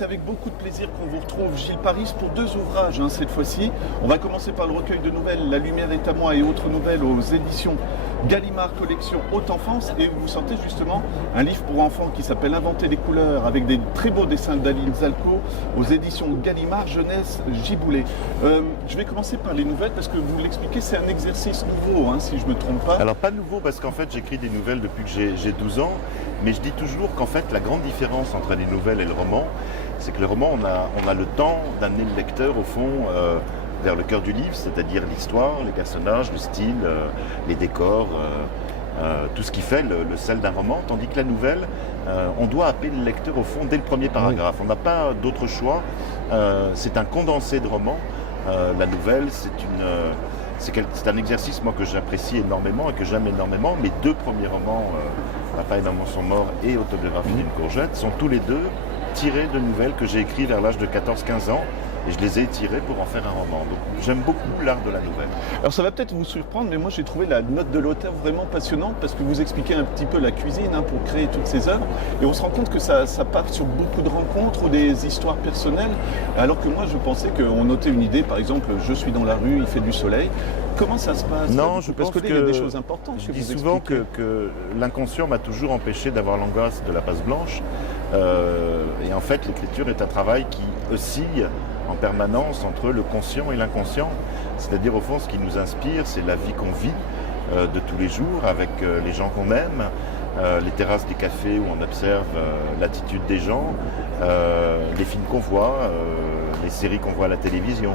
c'est avec beaucoup de plaisir qu'on vous retrouve, Gilles Paris, pour deux ouvrages cette fois-ci. On va commencer par le recueil de nouvelles La lumière est à moi et autres nouvelles aux éditions Gallimard Collection Haute Enfance. Et vous sortez justement un livre pour enfants qui s'appelle Inventer des couleurs avec des très beaux dessins d'Aline Zalco aux éditions Gallimard Jeunesse Giboulet. Je vais commencer par les nouvelles parce que vous l'expliquez, c'est un exercice nouveau, si je ne me trompe pas. Alors pas nouveau parce qu'en fait j'écris des nouvelles depuis que j'ai 12 ans, mais je dis toujours qu'en fait la grande différence entre les nouvelles et le roman, c'est que le roman on a le temps d'amener le lecteur au fond vers le cœur du livre, c'est-à-dire l'histoire, les personnages, le style, les décors, tout ce qui fait le sel d'un roman, tandis que la nouvelle, on doit appeler le lecteur au fond dès le premier paragraphe. On n'a pas d'autre choix, c'est un condensé de roman. La nouvelle, c'est un exercice moi, que j'apprécie énormément et que j'aime énormément. Mes deux premiers romans, Papa et Maman sont morts et Autobiographie d'une courgette, sont tous les deux tirés de nouvelles que j'ai écrites vers l'âge de 14-15 ans. Et je les ai tirés pour en faire un roman. Donc j'aime beaucoup l'art de la nouvelle. Alors ça va peut-être vous surprendre, mais moi j'ai trouvé la note de l'auteur vraiment passionnante parce que vous expliquez un petit peu la cuisine pour créer toutes ces œuvres. Et on se rend compte que ça part sur beaucoup de rencontres ou des histoires personnelles. Alors que moi je pensais qu'on notait une idée, par exemple, je suis dans la rue, il fait du soleil. Comment ça se passe? Non, je pense pense qu'il y a des choses importantes. Je dis souvent que l'inconscient m'a toujours empêché d'avoir l'angoisse de la page blanche. Et en fait, l'écriture est un travail qui oscille en permanence entre le conscient et l'inconscient. C'est-à-dire, au fond, ce qui nous inspire, c'est la vie qu'on vit de tous les jours avec les gens qu'on aime, les terrasses des cafés où on observe l'attitude des gens, les films qu'on voit, les séries qu'on voit à la télévision,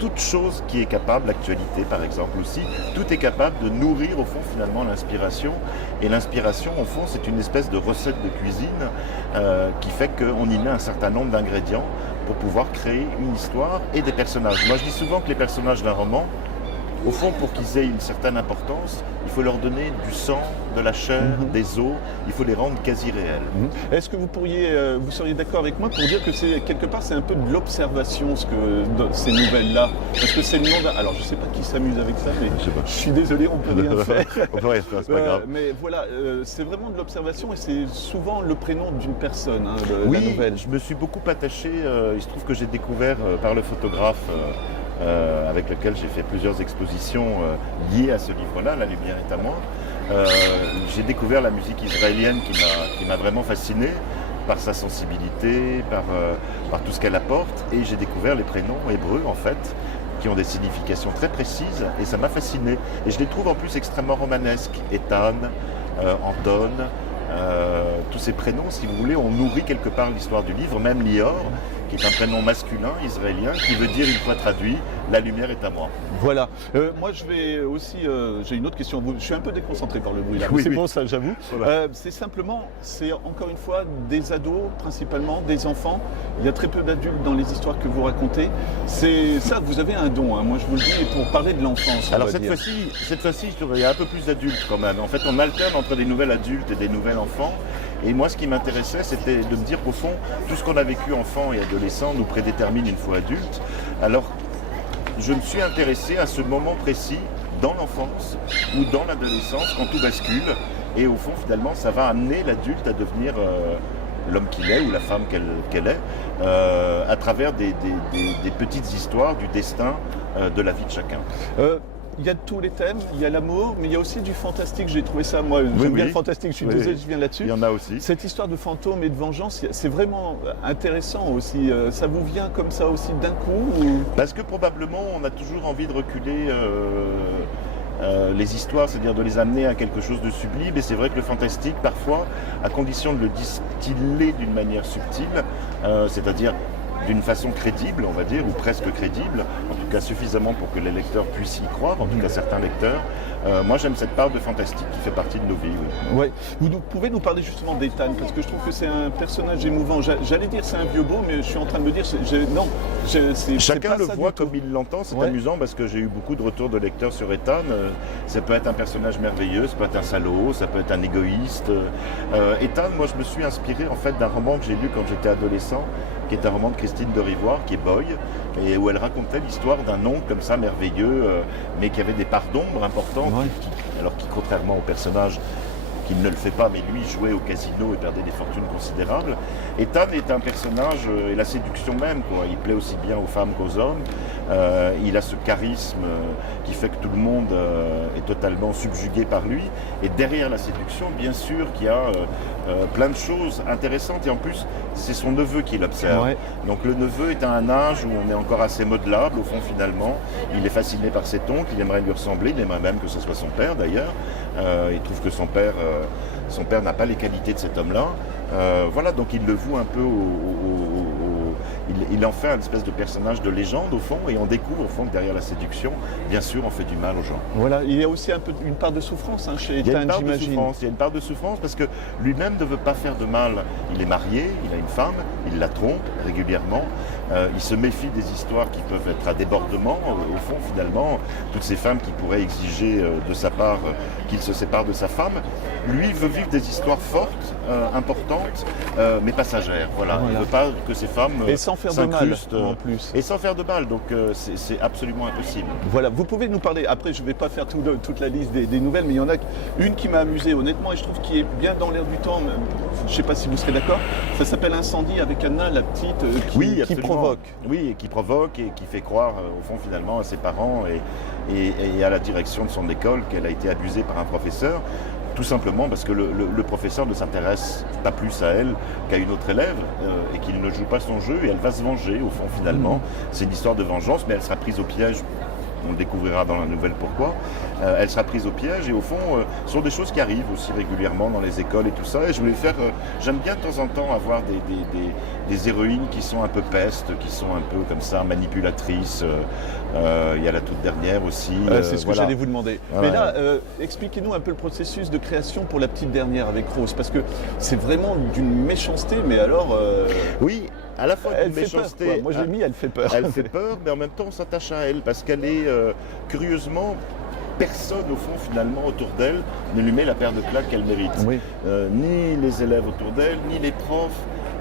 toute chose qui est capable, l'actualité par exemple aussi, tout est capable de nourrir au fond finalement l'inspiration. Et l'inspiration au fond c'est une espèce de recette de cuisine qui fait qu'on y met un certain nombre d'ingrédients pour pouvoir créer une histoire et des personnages. Moi je dis souvent que les personnages d'un roman, au fond, pour qu'ils aient une certaine importance, il faut leur donner du sang, de la chair, des os, il faut les rendre quasi réels. Est-ce que vous seriez d'accord avec moi pour dire que quelque part c'est un peu de l'observation ces nouvelles-là? Parce que c'est le monde. Alors je ne sais pas qui s'amuse avec ça, mais je suis désolé, on peut rien faire. On peut rien faire, c'est pas grave. Mais voilà, c'est vraiment de l'observation et c'est souvent le prénom d'une personne, oui, la nouvelle. Je me suis beaucoup attaché, il se trouve que j'ai découvert par le photographe avec lequel j'ai fait plusieurs expositions liées à ce livre-là, La lumière est à moi. J'ai découvert la musique israélienne qui m'a vraiment fasciné par sa sensibilité, par tout ce qu'elle apporte. Et j'ai découvert les prénoms hébreux, en fait, qui ont des significations très précises. Et ça m'a fasciné. Et je les trouve en plus extrêmement romanesques. Ethan, Anton, tous ces prénoms, si vous voulez, ont nourri quelque part l'histoire du livre. Même Lior, qui est un prénom masculin, israélien, qui veut dire, une fois traduit, la lumière est à moi. Voilà. Moi, je vais aussi. J'ai une autre question à vous. Je suis un peu déconcentré par le bruit là. Oui, c'est oui. bon, ça, j'avoue. Voilà. C'est encore une fois des ados, principalement des enfants. Il y a très peu d'adultes dans les histoires que vous racontez. C'est ça, vous avez un don. Moi, je vous le dis, pour parler de l'enfance. Alors cette fois-ci, il y a un peu plus d'adultes quand même. En fait, on alterne entre des nouvelles adultes et des nouvelles enfants. Et moi, ce qui m'intéressait, c'était de me dire qu'au fond, tout ce qu'on a vécu enfant et adolescent nous prédétermine une fois adulte. Alors, je me suis intéressé à ce moment précis dans l'enfance ou dans l'adolescence, quand tout bascule. Et au fond, finalement, ça va amener l'adulte à devenir l'homme qu'il est ou la femme qu'elle est, à travers des petites histoires du destin de la vie de chacun. Il y a tous les thèmes, il y a l'amour, mais il y a aussi du fantastique. J'ai trouvé ça, moi, j'aime bien le fantastique, je suis désolé, je viens là-dessus. Il y en a aussi. Cette histoire de fantômes et de vengeance, c'est vraiment intéressant aussi. Ça vous vient comme ça aussi d'un coup Parce que probablement, on a toujours envie de reculer les histoires, c'est-à-dire de les amener à quelque chose de sublime. Et c'est vrai que le fantastique, parfois, à condition de le distiller d'une manière subtile, c'est-à-dire d'une façon crédible, on va dire, ou presque crédible, en tout cas suffisamment pour que les lecteurs puissent y croire, en tout cas certains lecteurs. Moi j'aime cette part de fantastique qui fait partie de nos vies. Oui. Ouais. Vous pouvez nous parler justement d'Ethan, parce que je trouve que c'est un personnage émouvant. J'allais dire c'est un vieux beau, mais je suis en train de me dire, non. Chacun le voit comme il l'entend, c'est amusant parce que j'ai eu beaucoup de retours de lecteurs sur Ethan. Ça peut être un personnage merveilleux, ça peut être un salaud, ça peut être un égoïste. Ethan, moi je me suis inspiré en fait d'un roman que j'ai lu quand j'étais adolescent, qui est un roman de Christine de Rivoire, qui est Boy, et où elle racontait l'histoire d'un oncle comme ça merveilleux, mais qui avait des parts d'ombre importantes, alors qui contrairement au personnage qu'il ne le fait pas, mais lui jouait au casino et perdait des fortunes considérables. Ethan est un personnage et la séduction même, quoi. Il plaît aussi bien aux femmes qu'aux hommes. Il a ce charisme qui fait que tout le monde est totalement subjugué par lui. Et derrière la séduction, bien sûr, qu'il y a plein de choses intéressantes. Et en plus, c'est son neveu qui l'observe. Ouais. Donc le neveu est à un âge où on est encore assez modelable, au fond, finalement. Il est fasciné par cet oncle, il aimerait lui ressembler, il aimerait même que ce soit son père, d'ailleurs. Il trouve que son père n'a pas les qualités de cet homme-là. Voilà, donc il le voue un peu il en fait un espèce de personnage de légende au fond, et on découvre au fond que derrière la séduction, bien sûr, on fait du mal aux gens. Voilà, il y a aussi un peu une part de souffrance chez Ethan, j'imagine. Il y a une part de souffrance parce que lui-même ne veut pas faire de mal. Il est marié, il a une femme, il la trompe régulièrement. Il se méfie des histoires qui peuvent être à débordement. Au fond, finalement, toutes ces femmes qui pourraient exiger de sa part qu'il se sépare de sa femme, lui veut vivre des histoires fortes, importantes, mais passagères. Voilà. Il ne veut pas que ces femmes et sans faire de mal en plus. Et sans faire de mal, donc c'est absolument impossible. Voilà, vous pouvez nous parler, après je ne vais pas faire toute la liste des nouvelles, mais il y en a une qui m'a amusé honnêtement et je trouve qui est bien dans l'air du temps, je ne sais pas si vous serez d'accord, ça s'appelle Incendie avec Anna, la petite, qui provoque. Oui, et qui provoque et qui fait croire au fond finalement à ses parents et à la direction de son école qu'elle a été abusée par un professeur. Tout simplement parce que le professeur ne s'intéresse pas plus à elle qu'à une autre élève et qu'il ne joue pas son jeu et elle va se venger au fond finalement. C'est une histoire de vengeance, mais elle sera prise au piège. On le découvrira dans la nouvelle pourquoi. Elle sera prise au piège et au fond, ce sont des choses qui arrivent aussi régulièrement dans les écoles et tout ça. Et je voulais faire, j'aime bien de temps en temps avoir des héroïnes qui sont un peu pestes, qui sont un peu comme ça, manipulatrices. Il y a la toute dernière aussi. C'est ce que j'allais vous demander. Mais là, expliquez-nous un peu le processus de création pour la petite dernière avec Rose, parce que c'est vraiment d'une méchanceté, mais alors... Oui. À la fois elle fait méchanceté, peur, moi j'ai mis elle fait peur. Elle fait peur, mais en même temps on s'attache à elle parce qu'elle est curieusement, personne au fond finalement autour d'elle ne lui met la paire de claques qu'elle mérite. Oui. Ni les élèves autour d'elle, ni les profs,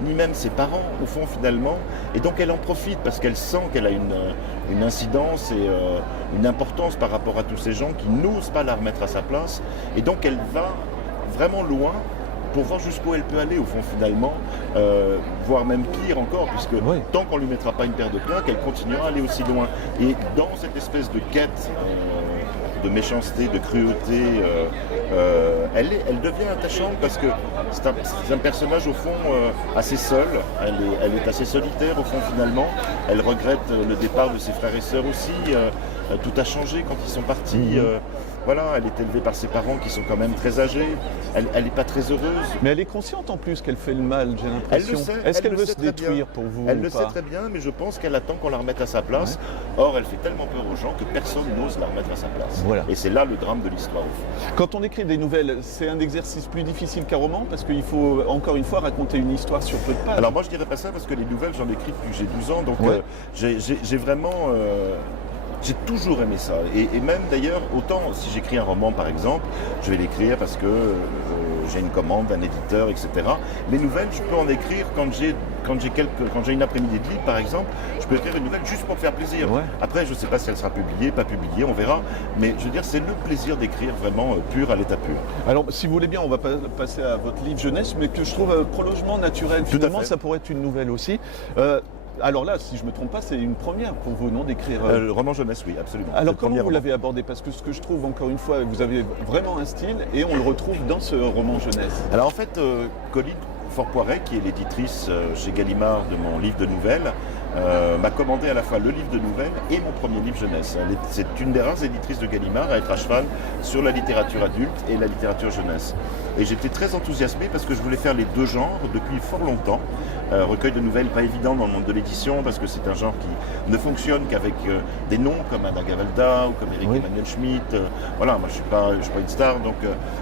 ni même ses parents au fond finalement. Et donc elle en profite parce qu'elle sent qu'elle a une incidence et une importance par rapport à tous ces gens qui n'osent pas la remettre à sa place. Et donc elle va vraiment loin pour voir jusqu'où elle peut aller au fond finalement, voire même pire encore, puisque tant qu'on ne lui mettra pas une paire de claques, elle continuera à aller aussi loin. Et dans cette espèce de quête de méchanceté, de cruauté, elle devient attachante parce que c'est un personnage au fond assez seul, elle est assez solitaire au fond finalement, elle regrette le départ de ses frères et sœurs aussi, tout a changé quand ils sont partis. Voilà, elle est élevée par ses parents qui sont quand même très âgés. Elle n'est pas très heureuse. Mais elle est consciente en plus qu'elle fait le mal, j'ai l'impression. Est-ce qu'elle veut se détruire pour vous? Elle le sait très bien, mais je pense qu'elle attend qu'on la remette à sa place. Ouais. Or, elle fait tellement peur aux gens que personne n'ose la remettre à sa place. Voilà. Et c'est là le drame de l'histoire. Au fond. Quand on écrit des nouvelles, c'est un exercice plus difficile qu'un roman parce qu'il faut encore une fois raconter une histoire sur peu de pages. Alors moi, je dirais pas ça parce que les nouvelles, j'en écris depuis que j'ai 12 ans. Donc j'ai vraiment... J'ai toujours aimé ça. Et même d'ailleurs, autant si j'écris un roman par exemple, je vais l'écrire parce que j'ai une commande d'un éditeur, etc. Les nouvelles, je peux en écrire quand j'ai une après-midi de libre par exemple, je peux écrire une nouvelle juste pour me faire plaisir. Ouais. Après, je ne sais pas si elle sera publiée, pas publiée, on verra. Mais je veux dire, c'est le plaisir d'écrire vraiment pur à l'état pur. Alors, si vous voulez bien, on va passer à votre livre jeunesse, mais que je trouve prolongement naturel. Finalement, ça pourrait être une nouvelle aussi. Alors là, si je ne me trompe pas, c'est une première pour vous, non, d'écrire... Le roman jeunesse, oui, absolument. Alors comment vous l'avez abordé? Parce que ce que je trouve, encore une fois, vous avez vraiment un style et on le retrouve dans ce roman jeunesse. Alors en fait, Colline Faure-Poiret, qui est l'éditrice chez Gallimard de mon livre de nouvelles, m'a commandé à la fois le livre de nouvelles et mon premier livre jeunesse. C'est une des rares éditrices de Gallimard à être à cheval sur la littérature adulte et la littérature jeunesse. Et j'étais très enthousiasimé parce que je voulais faire les deux genres depuis fort longtemps. Recueil de nouvelles, pas évident dans le monde de l'édition parce que c'est un genre qui ne fonctionne qu'avec des noms comme Anna Gavalda ou comme Eric Emmanuel Schmitt. Voilà, moi je suis pas une star, donc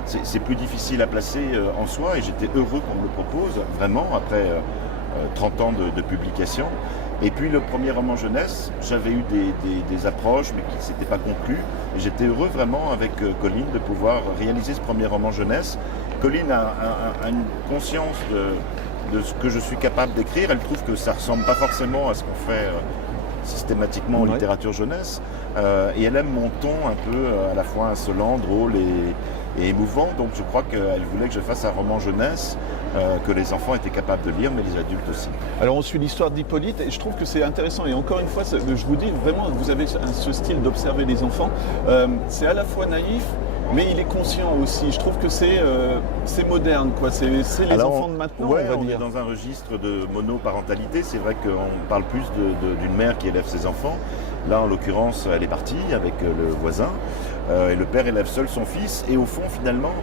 c'est plus difficile à placer en soi et j'étais heureux qu'on me le propose, vraiment, après 30 ans de publication. Et puis le premier roman jeunesse, j'avais eu des approches mais qui ne s'étaient pas conclues. Et j'étais heureux vraiment avec Colline de pouvoir réaliser ce premier roman jeunesse. Colline a une conscience de ce que je suis capable d'écrire. Elle trouve que ça ne ressemble pas forcément à ce qu'on fait systématiquement en littérature jeunesse. Et elle aime mon ton un peu à la fois insolent, drôle et émouvant. Donc je crois qu'elle voulait que je fasse un roman jeunesse que les enfants étaient capables de lire, mais les adultes aussi. Alors on suit l'histoire d'Hippolyte et je trouve que c'est intéressant. Et encore une fois, je vous dis vraiment, vous avez ce style d'observer les enfants. C'est à la fois naïf, mais il est conscient aussi. Je trouve que c'est moderne, quoi. C'est les enfants de maintenant, ouais, on va on dire. est dans un registre de monoparentalité. C'est vrai qu'on parle plus d'une mère qui élève ses enfants. Là, en l'occurrence, elle est partie avec le voisin. Et le père élève seul son fils. Et au fond, finalement,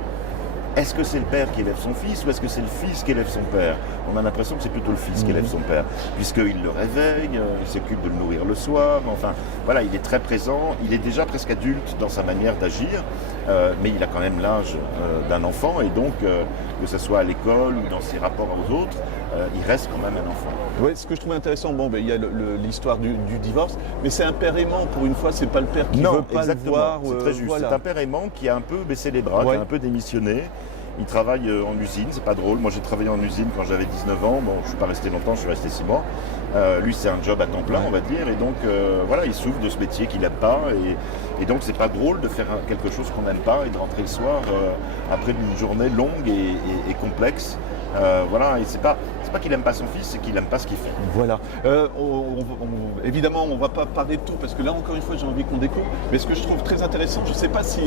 est-ce que c'est le père qui élève son fils ou est-ce que c'est le fils qui élève son père? On a l'impression que c'est plutôt le fils qui élève son père, puisqu'il le réveille, il s'occupe de le nourrir le soir, enfin voilà, il est très présent, il est déjà presque adulte dans sa manière d'agir, mais il a quand même l'âge d'un enfant, et donc que ce soit à l'école ou dans ses rapports aux autres, il reste quand même un enfant. Oui, ce que je trouve intéressant, il y a l'histoire du divorce, mais c'est un père aimant pour une fois, c'est pas le père qui veut pas exactement, le voir. C'est très juste. Voilà. C'est un père aimant qui a un peu baissé les bras, qui a un peu démissionné. Il travaille en usine, c'est pas drôle. Moi j'ai travaillé en usine quand j'avais 19 ans. Bon, je suis pas resté longtemps, je suis resté 6 mois. Lui c'est un job à temps plein, on va dire. Et donc voilà, il souffre de ce métier qu'il n'aime pas. Et donc c'est pas drôle de faire quelque chose qu'on n'aime pas et de rentrer le soir après une journée longue et complexe. Voilà, et c'est pas qu'il aime pas son fils, c'est qu'il aime pas ce qu'il fait. Voilà. Évidemment, on va pas parler de tout parce que là, encore une fois, j'ai envie qu'on découvre. Mais ce que je trouve très intéressant, je sais pas si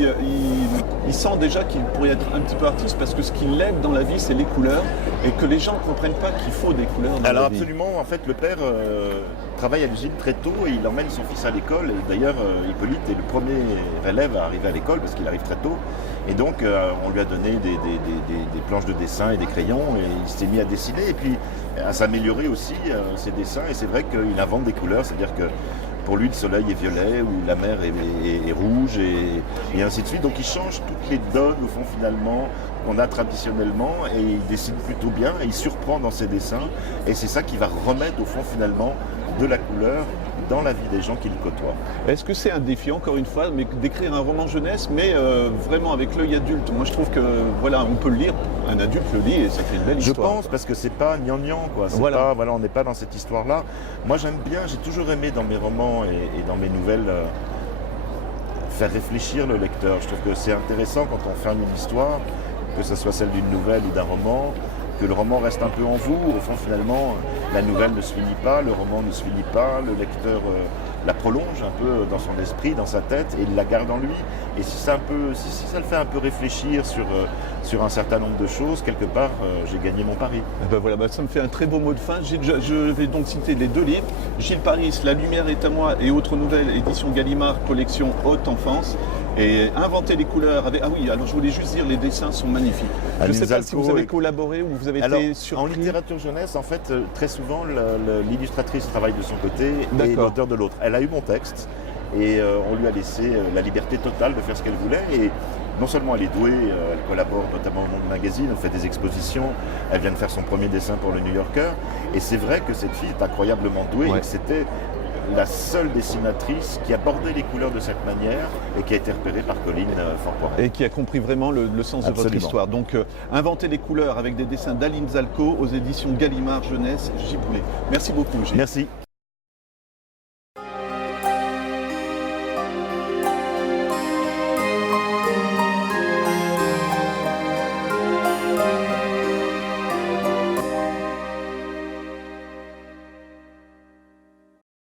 il sent déjà qu'il pourrait être un petit peu artiste parce que ce qui l'aide dans la vie, c'est les couleurs et que les gens ne comprennent pas qu'il faut des couleurs dans Alors la vie. absolument, en fait, le père travaille à l'usine très tôt et il emmène son fils à l'école. Et d'ailleurs, Hippolyte est le premier élève à arriver à l'école parce qu'il arrive très tôt. Et donc, on lui a donné des planches de dessin et des crayons et il s'est mis à dessiner et puis à s'améliorer aussi ses dessins. Et c'est vrai qu'il invente des couleurs, c'est-à-dire que pour lui, le soleil est violet ou la mer est rouge et ainsi de suite. Donc, il change toutes les donnes, au fond, finalement, qu'on a traditionnellement et il dessine plutôt bien et il surprend dans ses dessins. Et c'est ça qui va remettre, au fond, finalement, de la couleur dans la vie des gens qui le côtoient. Est-ce que c'est un défi, encore une fois, mais d'écrire un roman jeunesse, mais vraiment avec l'œil adulte? Moi, je trouve que, voilà, on peut le lire, un adulte le lit et ça fait une belle histoire. Je pense, parce que c'est pas gnangnan, quoi. Voilà. Pas, on n'est pas dans cette histoire-là. Moi, j'aime bien, j'ai toujours aimé dans mes romans et dans mes nouvelles faire réfléchir le lecteur. Je trouve que c'est intéressant quand on ferme une histoire, que ce soit celle d'une nouvelle ou d'un roman, que le roman reste un peu en vous. Au fond, finalement, la nouvelle ne se finit pas, le roman ne se finit pas, le lecteur la prolonge un peu dans son esprit, dans sa tête, et il la garde en lui. Et si ça le fait un peu réfléchir sur un certain nombre de choses, quelque part, j'ai gagné mon pari. Voilà, ça me fait un très beau mot de fin. Je vais donc citer les deux livres. Gilles Paris, La lumière est à moi et autres nouvelles, édition Gallimard, collection Haute Enfance. Et Inventer les couleurs avec... Ah oui, alors je voulais juste dire, les dessins sont magnifiques. Je ne sais pas si vous avez collaboré ou vous avez été surpris. En littérature jeunesse, en fait, très souvent, l'illustratrice travaille de son côté et l'auteur de l'autre. Elle a eu mon texte et on lui a laissé la liberté totale de faire ce qu'elle voulait. Et non seulement elle est douée, elle collabore notamment au Monde Magazine, elle fait des expositions, elle vient de faire son premier dessin pour le New Yorker. Et c'est vrai que cette fille est incroyablement douée et que c'était la seule dessinatrice qui abordait les couleurs de cette manière et qui a été repérée par Colline Forpoiret. Et qui a compris vraiment le sens de votre histoire. Donc, Inventer les couleurs avec des dessins d'Aline Zalco aux éditions Gallimard Jeunesse, Gilles Boulet. Merci beaucoup, Gilles. Merci.